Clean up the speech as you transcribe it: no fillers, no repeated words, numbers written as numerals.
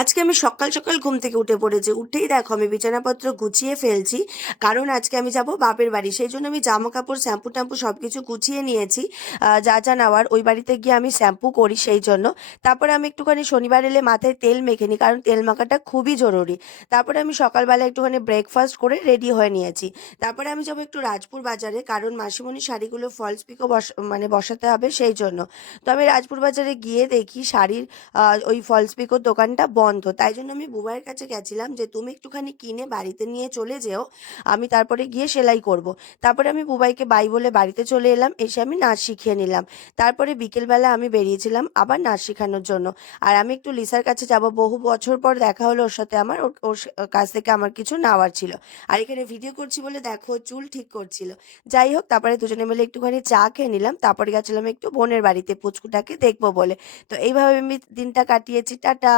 আজকে আমি সকাল সকাল ঘুম থেকে উঠে পড়েছি। উঠেই দেখো আমি বিছানাপত্র গুছিয়ে ফেলছি, কারণ আজকে আমি যাব বাপের বাড়ি। সেই জন্য আমি জামা কাপড়, শ্যাম্পু ট্যাম্পু সব কিছু গুছিয়ে নিয়েছি। যা যা নেওয়ার ওই বাড়িতে গিয়ে আমি শ্যাম্পু করি সেই জন্য। তারপরে আমি একটুখানি শনিবার এলে মাথায় তেল মেখে নিই, কারণ তেল মাখাটা খুবই জরুরি। তারপরে আমি সকালবেলা একটুখানি ব্রেকফাস্ট করে রেডি হয়ে নিয়েছি। তারপরে আমি যাবো একটু রাজপুর বাজারে, কারণ মাসিমণির শাড়িগুলো ফলস পিকো বসাতে হবে সেই জন্য। তো আমি রাজপুর বাজারে গিয়ে দেখি শাড়ির ওই ফলস পিকোর দোকানটা বন্ধ। তাই জন্য আমি বুবাইয়ের কাছে গেছিলাম যে তুমি একটুখানি কিনে বাড়িতে নিয়ে চলে যেও, আমি তারপরে গিয়ে সেলাই করব। তারপরে আমি বুবাইকে বাই বলে বাড়িতে চলে এলাম, এসে আমি নাচ শিখিয়ে নিলাম। তারপরে বিকেলবেলা আমি বেরিয়েছিলাম আবার নাচ শেখানোর জন্য। আর আমি একটু লিসার কাছে যাব, বহু বছর পর দেখা হলো ওর সাথে আমার, ওর কাছ থেকে আমার কিছু নেওয়ার ছিল। আর এখানে ভিডিও করছি বলে দেখো চুল ঠিক করছিল। যাই হোক, তারপরে দুজনে মিলে একটুখানি চা খেয়ে নিলাম, তারপরে গেছিলাম একটু বোনের বাড়িতে পুচকুটাকে দেখবো বলে। তো এইভাবে আমি দিনটা কাটিয়েছি। টাটা।